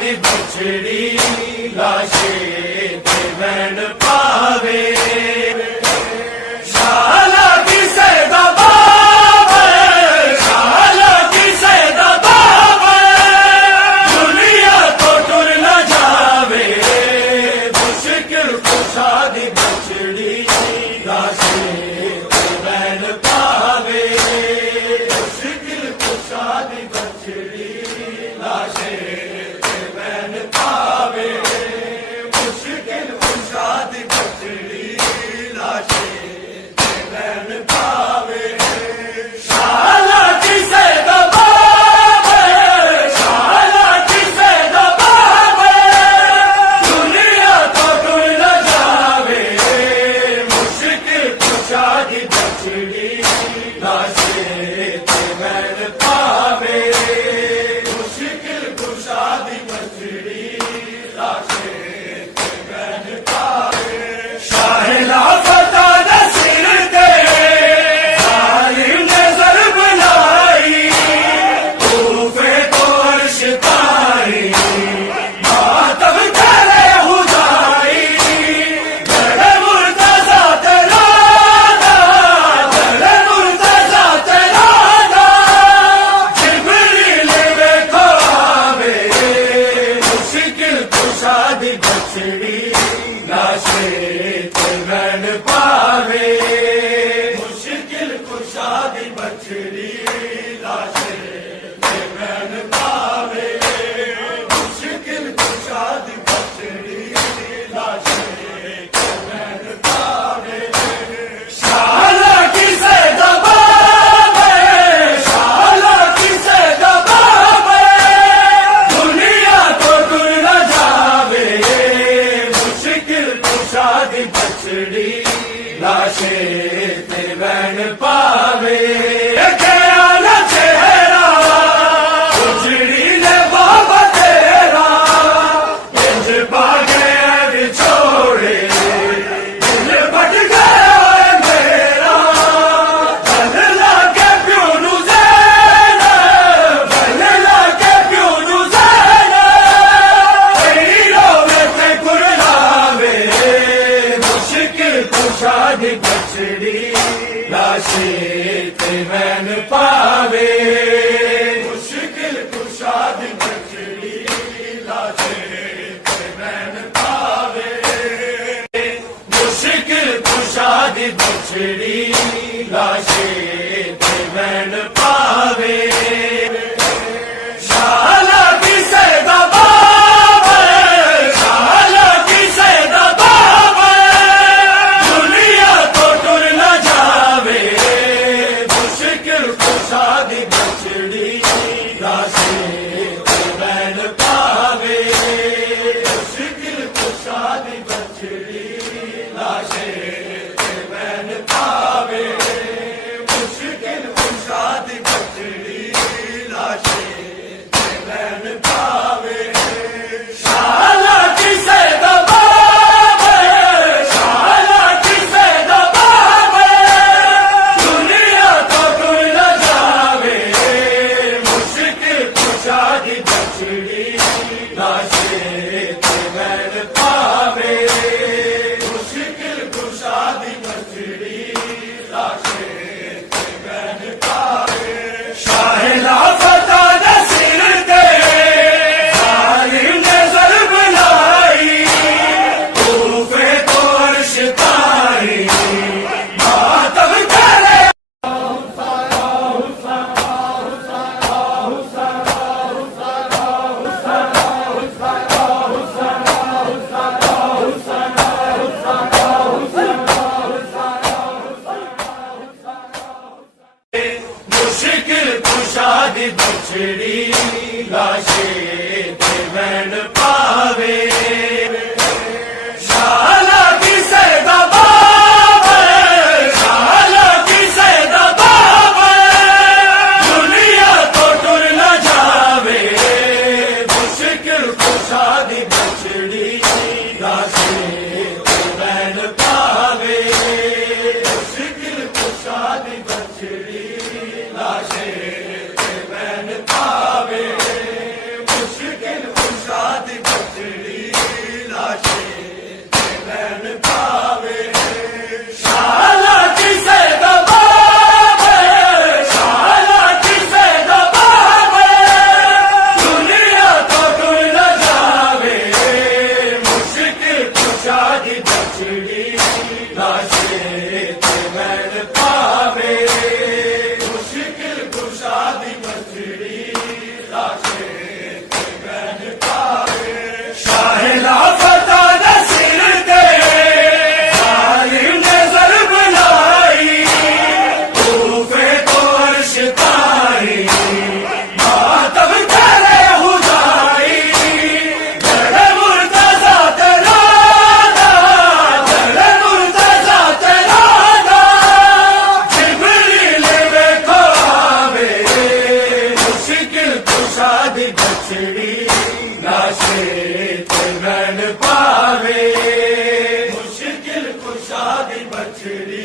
दी बछड़ी लाशे ते वैन पावे शाला किसे दबावे शाला किसे दबावे दुनिया तो टुर न जावे मुश्किल कुशा दी बछड़ी लाशे ते वैन पावे मुश्किल कुशा दी बछड़ी लाशे ते वैन पावे मुश्किल कुशा दी बछड़ी लाशे ते वैन पावे शाला किसे दबावे शाला किसे दबावे दुनिया तो टुर न जावे मुश्किल कुशा दी बछड़ी लाशे ते वैन पावे मुश्किल कुशा दी बछड़ी लाशे ते वैन पावे शाहिला फता दा सिर ते जालिम ने ज़रब लाई तूफे को अर्श तारी मातम करे हुदाई गड़े मुर्तज़ा तेरा दा गड़े मुर्तज़ा तेरा दा जिब्रील देखो आवे मुश्किल कुशा दी बछड़ी लाशे ते वैन पावे मुश्किल कुशा दी बछड़ी लाशे ते वैन पावे मुश्किल कुशा दी बछड़ी लाशे ते वैन पावे शाला किसे दबावे शाला किसे दबावे दुनिया तो टुर न जावे मुश्किल कुशा दी बछड़ी लाशे ते वैन पावे ख्याल चेहरा उजड़ी ले बाबा तेरा इंज भागे बिछोड़े दिल बट गया है मेरा बल लागे प्यो नू ज़ैनब बल लागे प्यो नू ज़ैनब तेरी रोवे ते कुरलावे मुश्किल कुशा दी बछड़ी लाशे ते वैन पावे मुश्किल कुशा दी बछड़ी लाशे ते वैन पावे मुश्किल कुशा दी बछड़ी लाशे ते वैन पावे शाला किसे दबावे शाला किसे दबावे दुनिया तो टुर न जावे मुश्किल कुशा दी बछड़ी लाशे ते वैन पावे मुश्किल कुशा दी बछड़ी लाशे ते वैन पावे मुश्किल कुशा दी बछड़ी लाशे ते वैन पावे शाला किसे दबावे शाला किसे दबावे दुनिया तो टुर न जावे मुश्किल कुशा दी बछड़ी लाशे ते वैन पावे मुश्किल कुशा दी बछड़ी लाशे ते वैन पावे शाहिला फता दा सिर ते जालिम ने ज़रब लाई तूफे को अर्श तारी मातम करे मुश्किल कुशा दी बछड़ी लाशे ते वैन पावे शाला किसे दबावे शाला किसे दबावे दुनिया तो टुर न जावे मुश्किल कुशा दी बछड़ी लाशे ते वैन पावे मुश्किल कुशा दी बछड़ी लाशे ते वैन पावे श्री